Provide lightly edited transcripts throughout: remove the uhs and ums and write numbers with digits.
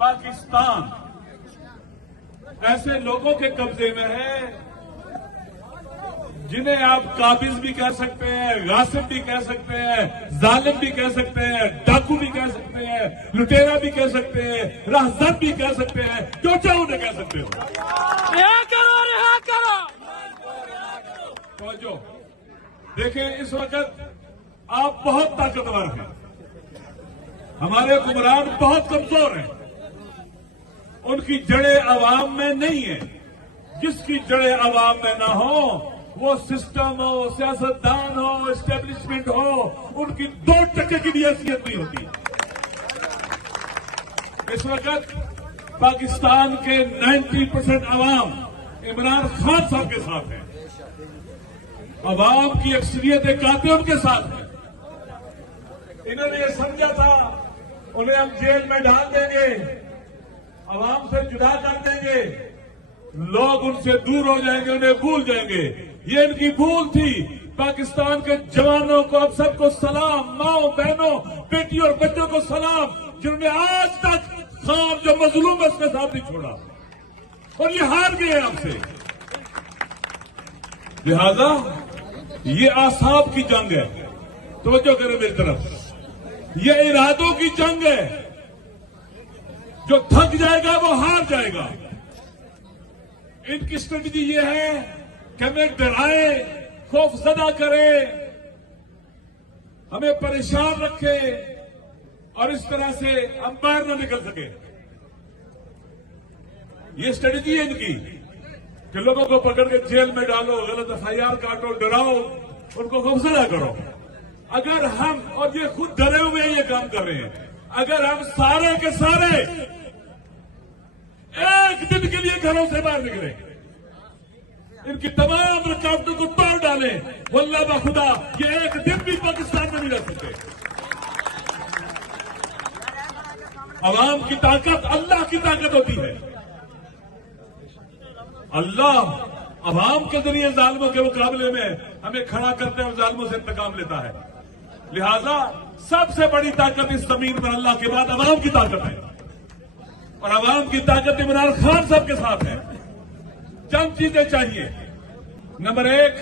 पाकिस्तान ऐसे लोगों के कब्जे में है जिन्हें आप काबिज भी कह सकते हैं, गासिब भी कह सकते हैं, जालिम भी कह सकते हैं, डाकू भी कह सकते हैं, लुटेरा भी कह सकते हैं, राहज़न भी कह सकते हैं, जो चाहो उन्हें कह सकते हो। रिहा करो, रिहा करो। तो देखें, इस वक्त आप बहुत ताकतवर हैं, हमारे हुक्मरान बहुत कमजोर हैं, उनकी जड़ें अवाम में नहीं है। जिसकी जड़ें अवाम में ना हो, वो सिस्टम हो, सियासतदान हो, एस्टेब्लिशमेंट हो, उनकी 2% की भी हैसियत नहीं होती। इस वक्त पाकिस्तान के 90% अवाम इमरान खान साहब के साथ है, अवाम की अक्सरियत काते उनके साथ है। इन्होंने ये समझा था उन्हें हम जेल में डाल देंगे, अवाम से जुदा कर देंगे, लोग उनसे दूर हो जाएंगे, उन्हें भूल जाएंगे। ये इनकी भूल थी। पाकिस्तान के जवानों को, अब सबको सलाम, माओ बहनों, बेटी और बच्चों को सलाम, जिन्होंने आज तक खान जो मजलूम है उसके साथ नहीं छोड़ा, और ये हार गए आपसे। लिहाजा ये आसाब की जंग है, तवज्जो करें मेरी तरफ। ये इरादों की जंग है, जो थक जाएगा वो हार जाएगा। इनकी स्ट्रेटजी ये है कि हमें डराए, खौफजदा करे, हमें परेशान रखे, और इस तरह से हम बाहर न निकल सके। ये स्ट्रेटजी है इनकी कि लोगों को पकड़ के जेल में डालो, गलत FIR काटो, डराओ, उनको खौफजदा करो। अगर हम, और ये खुद डरे हुए ये काम कर रहे हैं, अगर हम सारे के सारे एक दिन के लिए घरों से बाहर निकले, इनकी तमाम रुकावटों को तोड़ डालें, वल्लाह बखुदा ये एक दिन भी पाकिस्तान में नहीं रह सकते। अवाम की ताकत अल्लाह की ताकत होती है। अल्लाह अवाम के जरिए जालिमों के मुकाबले में हमें खड़ा करते हैं और जालिमों से इंतकाम लेता है। लिहाजा सबसे बड़ी ताकत इस जमीन पर अल्लाह के बाद अवाम की ताकत है, और अवाम की ताकत इमरान खान साहब के साथ है। चंद चीजें चाहिए। नंबर 1,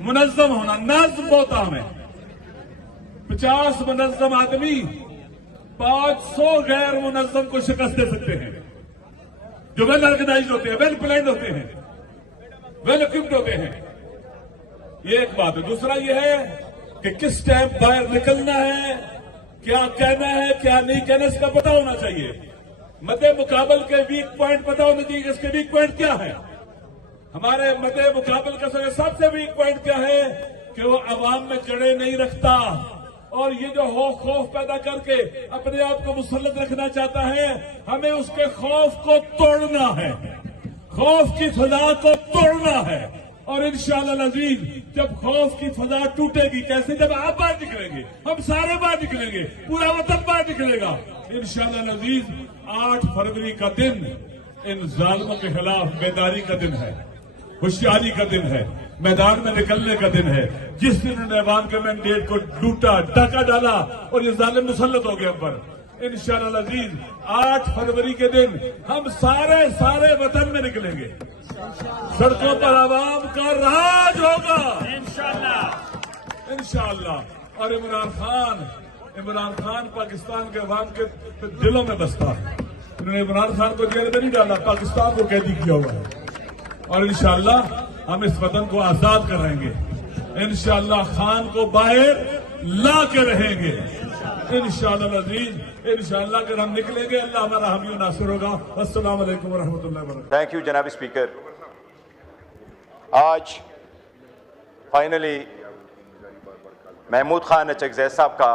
मुनज्जम होना। नज्म बहुत अहम है। 50 मुनज्जम आदमी 500 गैर मुनज्जम को शिकस्त दे सकते हैं, जो वेल ऑर्गेनाइज होते हैं, वेल प्लान्ड होते हैं, वेल इक्विप्ड होते हैं। ये एक बात है। दूसरा ये है कि किस टाइम बाहर निकलना है, क्या कहना है, क्या नहीं कहना, इसका पता होना चाहिए। मद्दे मुकाबल के वीक पॉइंट पता होना चाहिए कि इसके वीक पॉइंट क्या है। हमारे मद्दे मुकाबल का सबसे वीक पॉइंट क्या है कि वो अवाम में जड़े नहीं रखता, और ये जो खौफ पैदा करके अपने आप को मुसल्लत रखना चाहता है, हमें उसके खौफ को तोड़ना है, खौफ की फजा को तोड़ना है। और इंशाअल्लाह अज़ीज जब खौफ की फजा टूटेगी, कैसे, जब आप बाहर निकलेंगे, हम सारे बाहर निकलेंगे, पूरा वतन बाहर निकलेगा इंशाअल्लाह अज़ीज। 8 फरवरी का दिन इन जालिमों के खिलाफ बेदारी का दिन है, होशियारी का दिन है, मैदान में निकलने का दिन है। जिस दिन उन्होंने अवाम के मैंडेट को लूटा, डाका डाला और ये जालिम मुसल्लत हो गए हम पर, इंशाअल्लाह अज़ीज 8 फरवरी के दिन हम सारे वतन में निकलेंगे, सड़कों पर आवाम का राज होगा इंशाअल्लाह। और इमरान खान पाकिस्तान के अवाम के दिलों में बसता है। उन्होंने इमरान खान को जेल में नहीं डाला, पाकिस्तान को कैदी किया हुआ है, और इंशाअल्लाह हम इस वतन को आजाद कराएंगे। इंशाअल्लाह खान को बाहर ला के रहेंगे इंशाअल्लाह अज़ीज। इंशाअल्लाह अगर हम निकलेंगे, अल्लाह हमारा हामी और नासिर होगा। अस्सलाम वालेकुम व रहमतुल्लाहि व बरकातहू। थैंक यू जनाब स्पीकर। आज फाइनली महमूद खान चकज़ई साहब का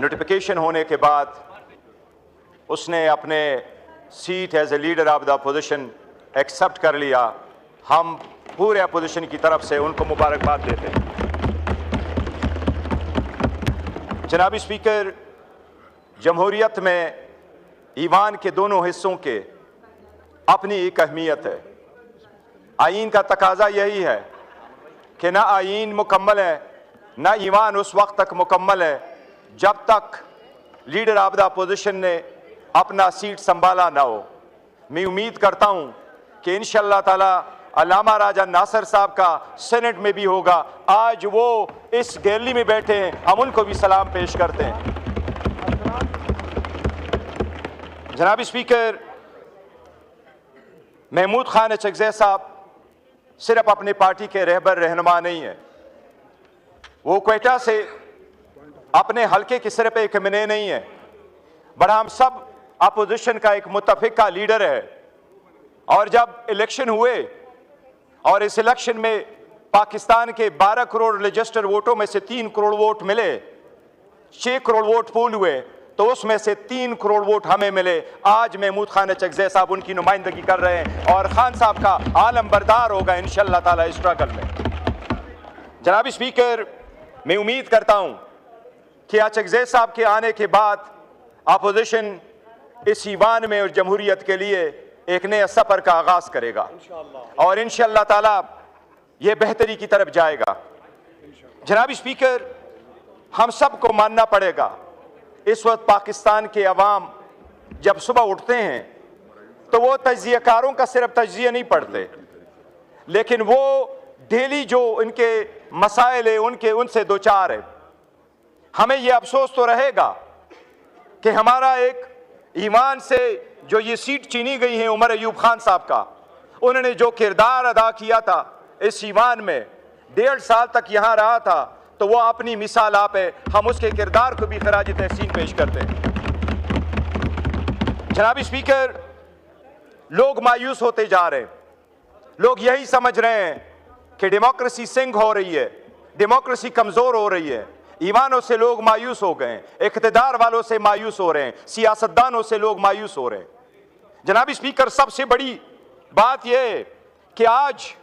नोटिफिकेशन होने के बाद उसने अपने seat as a leader of the opposition accept कर लिया। हम पूरे अपोजिशन की तरफ से उनको मुबारकबाद देते हैं। जनाब स्पीकर, जमहूरियत में ईवान के दोनों हिस्सों के अपनी एक अहमियत है। आईन का तकाजा यही है कि ना आईन मुकम्मल है, ना ईवान उस वक्त तक मुकम्मल है जब तक लीडर ऑफ द अपोजिशन ने अपना सीट संभाला ना हो। मैं उम्मीद करता हूं कि इंशाअल्लाह ताला अल्लामा राजा नासिर साहब का सेनेट में भी होगा। आज वो इस गैलरी में बैठे हैं, हम उनको भी सलाम पेश करते हैं। जनाब स्पीकर, महमूद खान अचकज़ई साहब सिर्फ अपने पार्टी के रहबर रहनुमा नहीं है, वो क्वेटा से अपने हलके की सिर्फ एक एमएनए नहीं है, बड़ा हम सब अपोजिशन का एक मुत्तफिका लीडर है। और जब इलेक्शन हुए और इस इलेक्शन में पाकिस्तान के 12 करोड़ रजिस्टर वोटों में से 3 करोड़ वोट मिले, 6 करोड़ वोट पूल हुए, तो उसमें से 3 करोड़ वोट हमें मिले। आज महमूद खान अचकज़ई साहब उनकी नुमाइंदगी कर रहे हैं और खान साहब का आलम बरदार होगा इंशाअल्लाह ताला इस स्ट्रगल में। जनाब स्पीकर, मैं उम्मीद करता हूं कि अचकज़ई साहब के आने के बाद अपोजिशन इस ईवान में और जमहूरियत के लिए एक नए सफर का आगाज करेगा और इंशाअल्लाह ताला ये बेहतरी की तरफ जाएगा। जनाब स्पीकर, हम सबको मानना पड़ेगा, इस वक्त पाकिस्तान के अवाम जब सुबह उठते हैं तो वो तज्जियाकारों का सिर्फ तज्जिया नहीं पढ़ते, लेकिन वो डेली जो इनके मसाइल है उनसे दो चार है। हमें ये अफसोस तो रहेगा कि हमारा एक ईमान से जो ये सीट चीनी गई है उमर अयूब खान साहब का, उन्होंने जो किरदार अदा किया था इस ईमान में, 1.5 साल तक यहाँ रहा था, तो वो अपनी मिसाल आप है। हम उसके किरदार को भी खराज तहसीन पेश करते हैं। जनाब स्पीकर, लोग मायूस होते जा रहे हैं, लोग यही समझ रहे हैं कि डेमोक्रेसी सिंग हो रही है, डेमोक्रेसी कमजोर हो रही है। ईमानों से लोग मायूस हो गए, इक़्तिदार वालों से मायूस हो रहे हैं, सियासतदानों से लोग मायूस हो रहे हैं। जनाब स्पीकर, सबसे बड़ी बात यह है कि आज,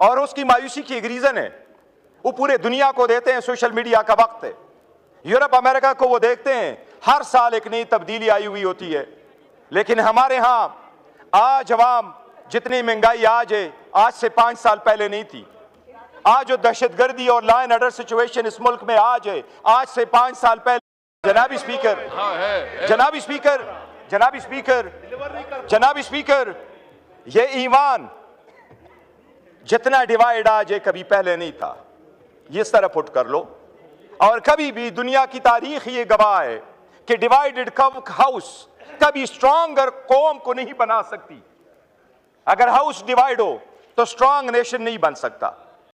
और उसकी मायूसी की एक रीजन है, वो पूरे दुनिया को देते हैं, सोशल मीडिया का वक्त है, यूरोप अमेरिका को वो देखते हैं, हर साल एक नई तब्दीली आई हुई होती है। लेकिन हमारे यहाँ आज अवाम, जितनी महंगाई आज है, आज से 5 साल पहले नहीं थी। आज जो दहशतगर्दी और लॉ एंड ऑर्डर सिचुएशन इस मुल्क में आज है, आज से 5 साल पहले। जनाब स्पीकर, जनाब स्पीकर, जनाब स्पीकर, जनाब स्पीकर, ये ईमान जितना डिवाइड आज है कभी पहले नहीं था, ये इस तरह पुट कर लो। और कभी भी दुनिया की तारीख ये गवाह है कि डिवाइडेड हाउस कभी स्ट्रॉन्गर कौम को नहीं बना सकती। अगर हाउस डिवाइड हो तो स्ट्रॉन्ग नेशन नहीं बन सकता।